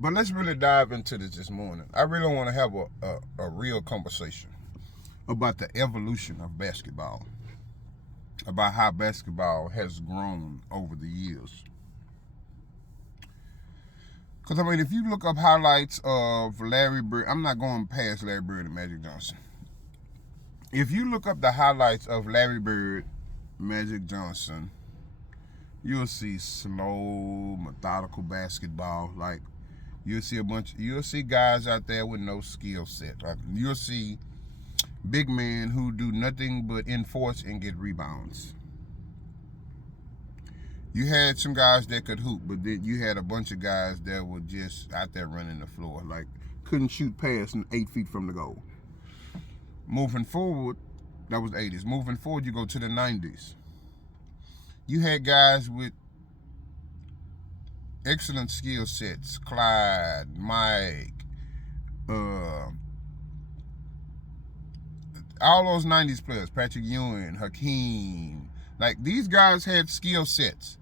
But let's really dive into this morning. I really want to have a real conversation about the evolution of basketball, about how basketball has grown over the years. Because, I mean, if you look up highlights of Larry Bird, I'm not going past Larry Bird and Magic Johnson. If you look up the highlights of Larry Bird, Magic Johnson, you'll see slow, methodical basketball. Like, you'll see guys out there with no skill set. Like, you'll see big men who do nothing but enforce and get rebounds. You had some guys that could hoop, but then you had a bunch of guys that were just out there running the floor, like couldn't shoot past 8 feet from the goal. Moving forward, that was the 80s. Moving forward, you go to the 90s. You had guys with excellent skill sets: Clyde, Mike, all those 90s players, Patrick Ewing, Hakeem. Like, these guys had skill sets.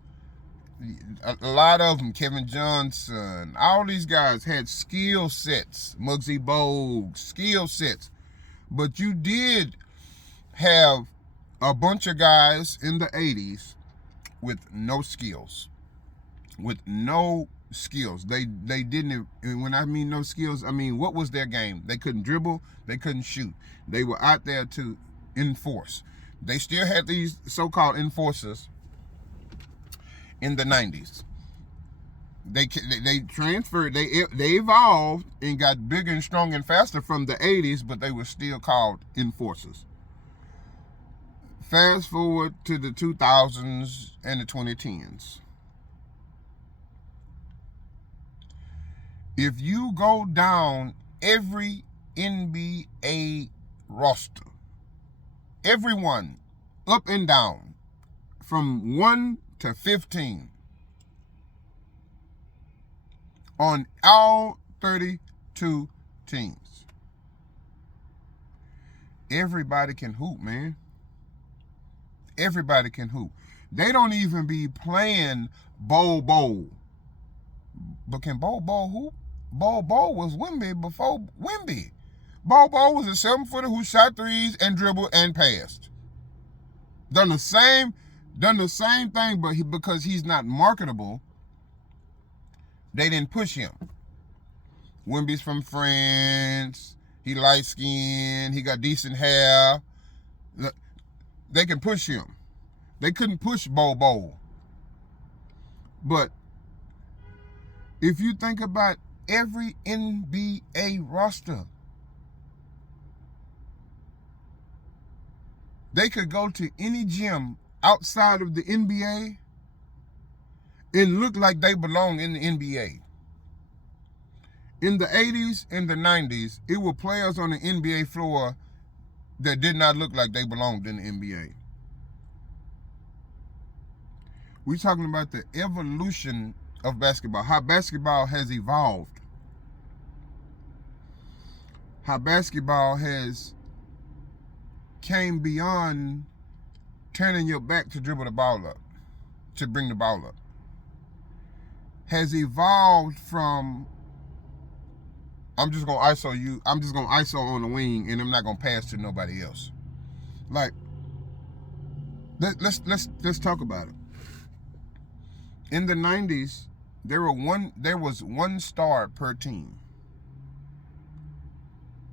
A lot of them, Kevin Johnson, all these guys had skill sets. Muggsy Bogues, skill sets. But you did have a bunch of guys in the 80s with no skills. With no skills. They didn't, and when I mean no skills, I mean, what was their game? They couldn't dribble, they couldn't shoot. They were out there to enforce. They still had these so-called enforcers in the 90s. They transferred, they evolved and got bigger and stronger and faster from the 80s, but they were still called enforcers. Fast forward to the 2000s and the 2010s. If you go down every NBA roster, everyone, up and down, from 1 to 15, on all 32 teams, everybody can hoop, man. Everybody can hoop. They don't even be playing Bol. But can Bol hoop? Bol was Wemby before Wemby. Bol was a 7-footer who shot threes and dribbled and passed. Done the same thing, but because he's not marketable, they didn't push him. Wemby's from France. He light skinned. He got decent hair. They can push him. They couldn't push Bol. But if you think about every NBA roster, they could go to any gym outside of the NBA and look like they belong in the NBA. In the 80s and the 90s, it were players on the NBA floor that did not look like they belonged in the NBA. We're talking about the evolution of basketball, how basketball has evolved, how basketball has came beyond turning your back to dribble the ball up, to bring the ball up, has evolved from, I'm just going to ISO on the wing and I'm not going to pass to nobody else. Like, let's talk about it. In the 90s, there was one star per team.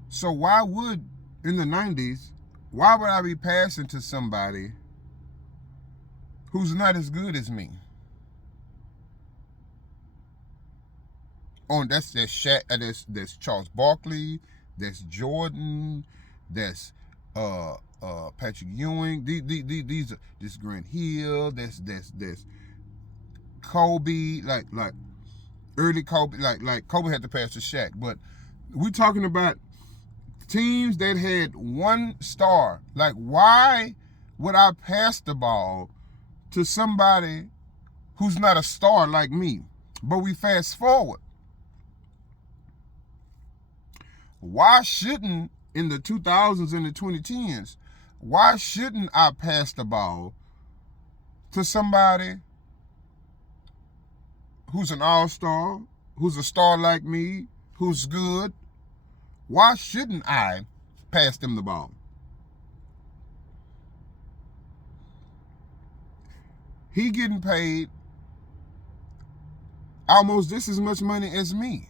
So in the 90s, why would I be passing to somebody who's not as good as me? That's Shaq, that's Charles Barkley, that's Jordan, that's Patrick Ewing. These are this Grant Hill, that's Kobe, like early Kobe, like Kobe had to pass to Shaq. But we're talking about teams that had one star. Like, why would I pass the ball to somebody who's not a star like me? But we fast forward. Why shouldn't, in the 2000s and the 2010s, why shouldn't I pass the ball to somebody who's an all-star, who's a star like me, who's good, why shouldn't I pass them the ball? He getting paid almost just as much money as me.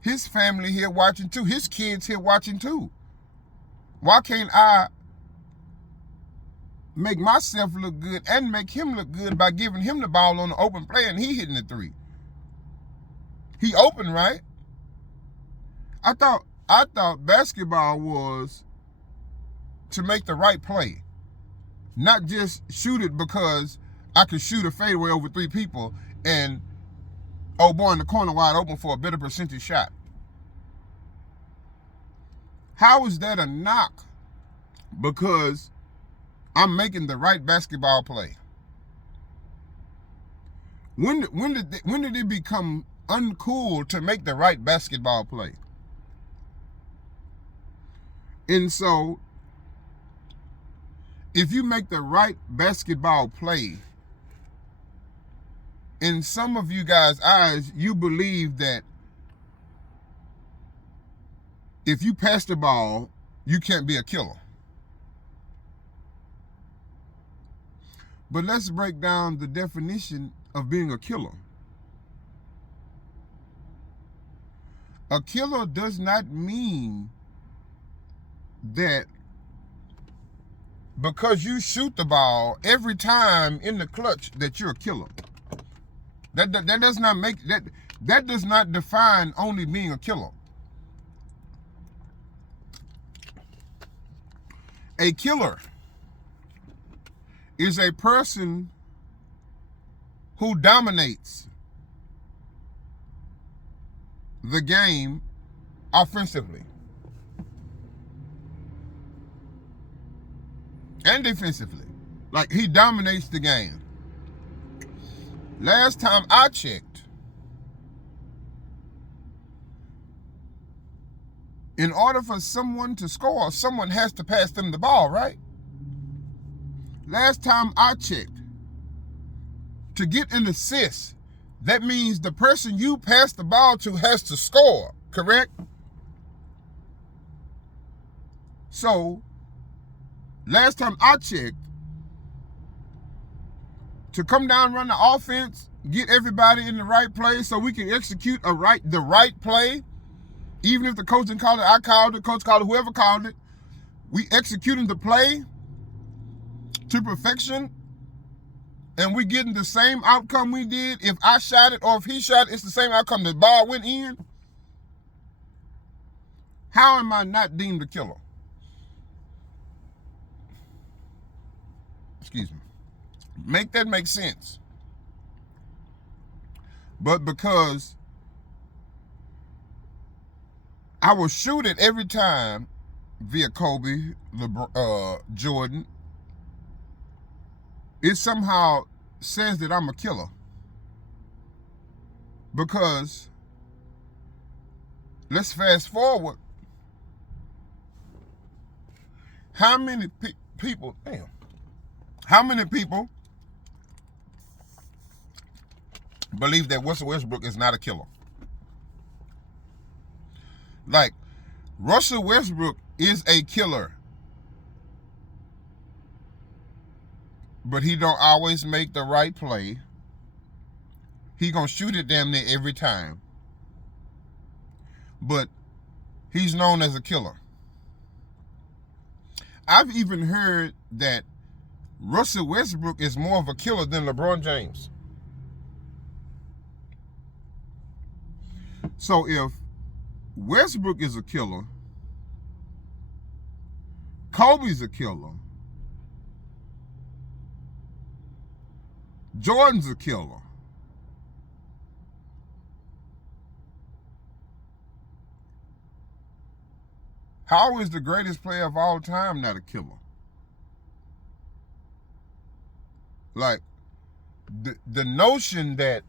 His family here watching too. His kids here watching too. Why can't I make myself look good and make him look good by giving him the ball on the open play and he hitting the three? He open, right? I thought basketball was to make the right play, not just shoot it because I could shoot a fadeaway over three people and, oh boy, in the corner wide open for a better percentage shot. How is that a knock? Because I'm making the right basketball play. When did it become uncool to make the right basketball play? And so, if you make the right basketball play, in some of you guys' eyes, you believe that if you pass the ball, you can't be a killer. But let's break down the definition of being a killer. A killer does not mean that because you shoot the ball every time in the clutch that you're a killer. That does not make that does not define only being a killer. A killer is a person who dominates the game offensively and defensively. Like, he dominates the game. Last time I checked, in order for someone to score, someone has to pass them the ball, right? Last time I checked, to get an assist, that means the person you pass the ball to has to score, correct? So, last time I checked, to come down, run the offense, get everybody in the right place so we can execute the right play, even if the coach didn't call it, I called it, coach called it, whoever called it, we executing the play to perfection, and we getting the same outcome we did. If I shot it or if he shot it, it's the same outcome. The ball went in. How am I not deemed a killer? Excuse me. Make that make sense. But because I will shoot it every time via Kobe, Jordan, it somehow says that I'm a killer. Because, let's fast forward. How many people believe that Russell Westbrook is not a killer? Like, Russell Westbrook is a killer, but he don't always make the right play. He gonna shoot it damn near every time, but he's known as a killer. I've even heard that Russell Westbrook is more of a killer than LeBron James. So if Westbrook is a killer, Kobe's a killer, Jordan's a killer, how is the greatest player of all time not a killer? Like, the notion that,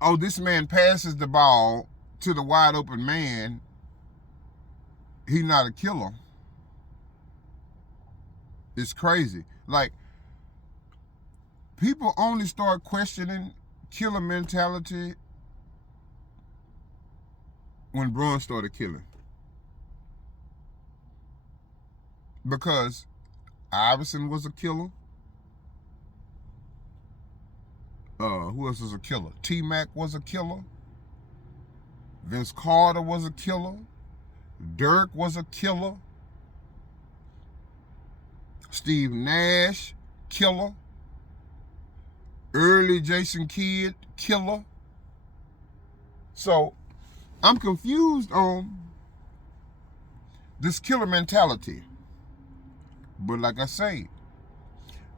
oh, this man passes the ball to the wide open man, he's not a killer, it's crazy. Like, people only start questioning killer mentality when Braun started killing. Because Iverson was a killer. Who else was a killer? T-Mac was a killer. Vince Carter was a killer. Dirk was a killer. Steve Nash, killer. Early Jason Kidd, killer. So I'm confused on this killer mentality. But like I say,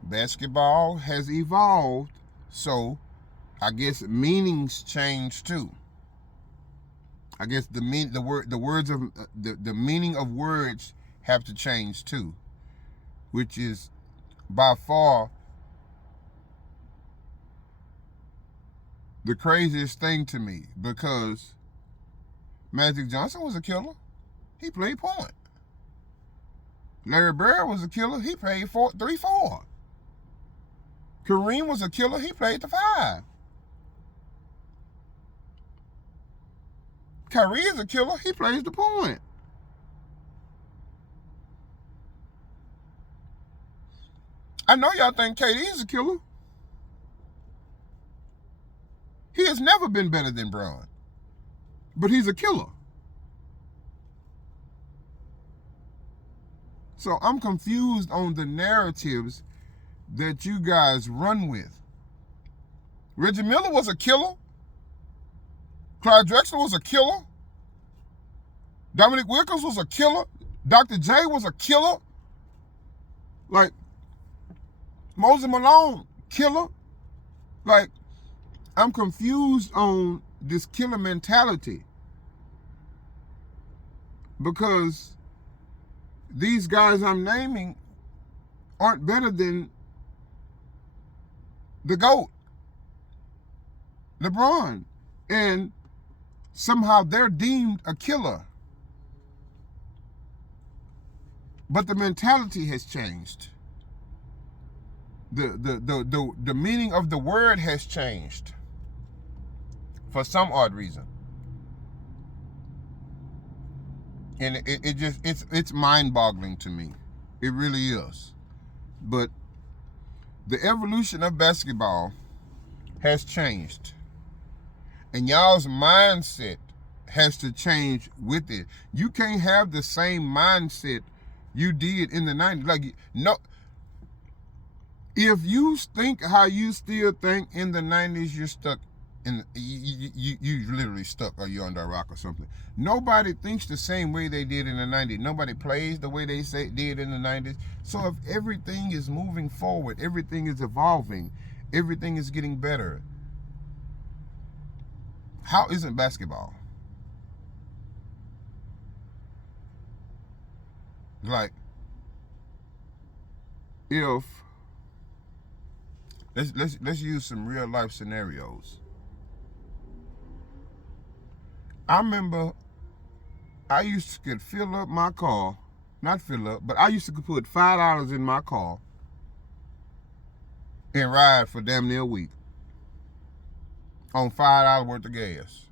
basketball has evolved, so I guess meanings change too. I guess the meaning of words have to change too, which is by far the craziest thing to me, because Magic Johnson was a killer. He played point. Larry Bird was a killer. He played 3-4. Kareem was a killer. He played the 5. Kyrie is a killer. He plays the point. I know y'all think KD is a killer. He has never been better than Braun, but he's a killer. So I'm confused on the narratives that you guys run with. Reggie Miller was a killer. Clyde Drexler was a killer. Dominic Wilkins was a killer. Dr. J was a killer. Like, Moses Malone, killer. Like, I'm confused on this killer mentality, because these guys I'm naming aren't better than the GOAT, LeBron, and somehow they're deemed a killer. But the mentality has changed. The meaning of the word has changed for some odd reason. And it's mind-boggling to me. It really is. But the evolution of basketball has changed. And y'all's mindset has to change with it. You can't have the same mindset you did in the 90s. Like, no, if you think how you still think in the 90s, you're stuck in, you literally stuck, or you're under a rock or something. Nobody thinks the same way they did in the 90s. Nobody plays the way they did in the 90s. So if everything is moving forward, everything is evolving, everything is getting better, how isn't basketball? Like, if let's use some real life scenarios. I remember I used to fill up my car, not fill up, but I used to put $5 in my car and ride for damn near a week on $5 worth of gas.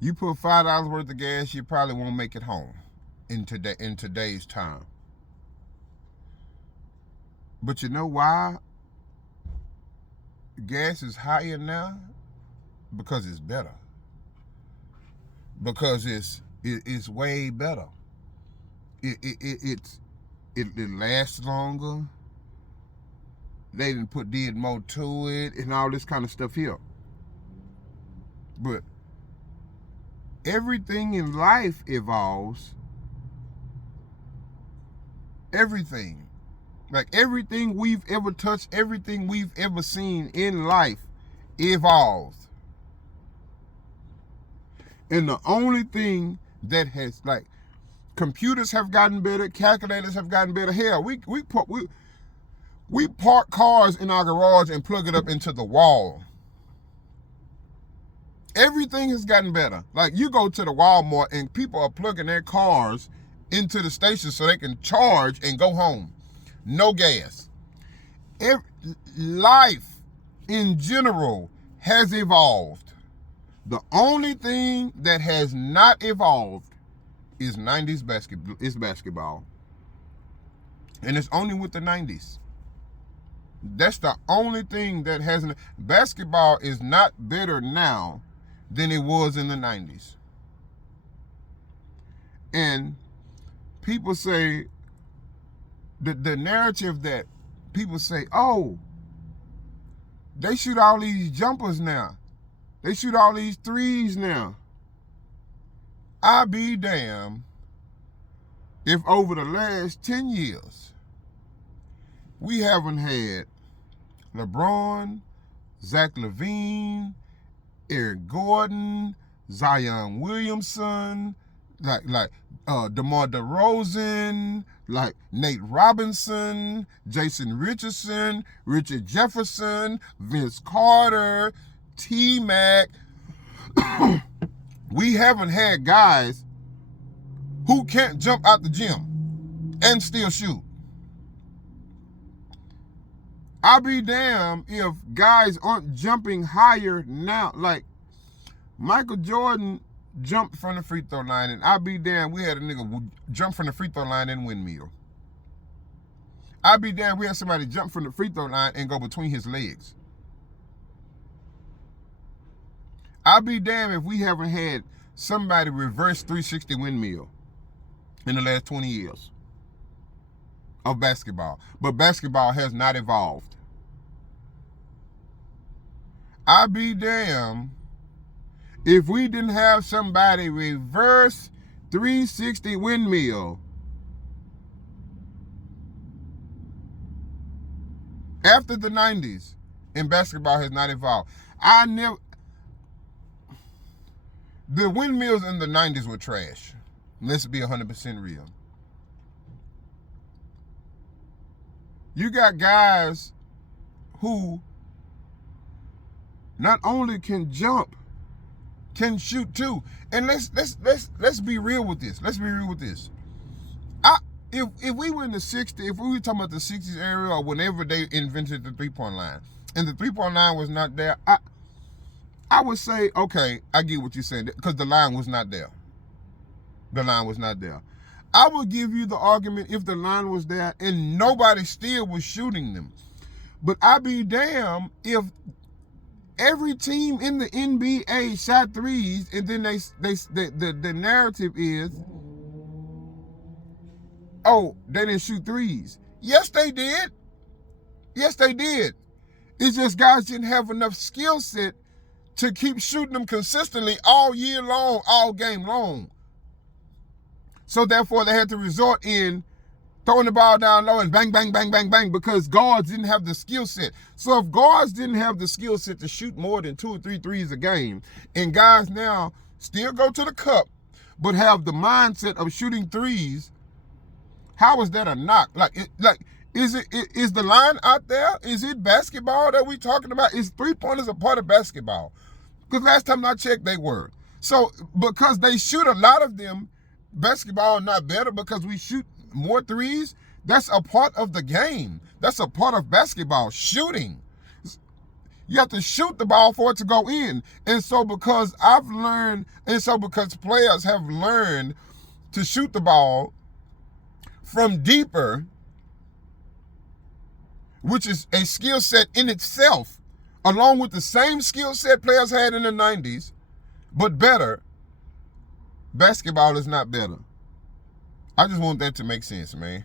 You put $5 worth of gas, you probably won't make it home in today's time. But you know why gas is higher now? Because it's better. Because it's way better. It lasts longer. They did more to it and all this kind of stuff here. But everything in life evolves. Everything. Like, everything we've ever touched, everything we've ever seen in life evolves. And the only thing that has, like, computers have gotten better, calculators have gotten better. Hell, we park cars in our garage and plug it up into the wall. Everything has gotten better. Like, you go to the Walmart and people are plugging their cars into the station so they can charge and go home. No gas. Life in general has evolved. The only thing that has not evolved is 90s basketball. And it's only with the 90s. That's the only thing that hasn't. Basketball is not better now than it was in the 90s. And people say, the narrative that people say, oh, they shoot all these jumpers now. They shoot all these threes now. I be damned if over the last 10 years we haven't had LeBron, Zach LaVine, Eric Gordon, Zion Williamson, like DeMar DeRozan, like Nate Robinson, Jason Richardson, Richard Jefferson, Vince Carter, T-Mac. We haven't had guys who can't jump out the gym and still shoot. I'll be damned if guys aren't jumping higher now. Like Michael Jordan jumped from the free throw line, and I'll be damned we had a nigga who jump from the free throw line and windmill. I'll be damned we had somebody jump from the free throw line and go between his legs. I'll be damned if we haven't had somebody reverse 360 windmill in the last 20 years of basketball. But basketball has not evolved. I'll be damned if we didn't have somebody reverse 360 windmill after the 90s, and basketball has not evolved. The windmills in the 90s were trash. Let's be 100% real. You got guys who not only can jump, can shoot too. And let's be real with this. Let's be real with this. If we were in the 60s, if we were talking about the 60s era or whenever they invented the three-point line, and the three-point line was not there, I would say, okay, I get what you're saying, because the line was not there. The line was not there. I would give you the argument if the line was there and nobody still was shooting them. But I'd be damned if every team in the NBA shot threes, and then the narrative is, oh, they didn't shoot threes. Yes, they did. Yes, they did. It's just guys didn't have enough skill set to keep shooting them consistently all year long, all game long. So therefore, they had to resort in throwing the ball down low and bang, bang, bang, bang, bang, because guards didn't have the skill set. So if guards didn't have the skill set to shoot more than 2 or 3 threes a game, and guys now still go to the cup, but have the mindset of shooting threes, how is that a knock? Is the line out there? Is it basketball that we talking about? Is three-pointers a part of basketball? Because last time I checked, they were. So because they shoot a lot of them, basketball not better because we shoot more threes? That's a part of the game. That's a part of basketball, shooting. You have to shoot the ball for it to go in. And so because players have learned to shoot the ball from deeper, which is a skill set in itself, along with the same skill set players had in the 90s, but better, basketball is not better. I just want that to make sense, man.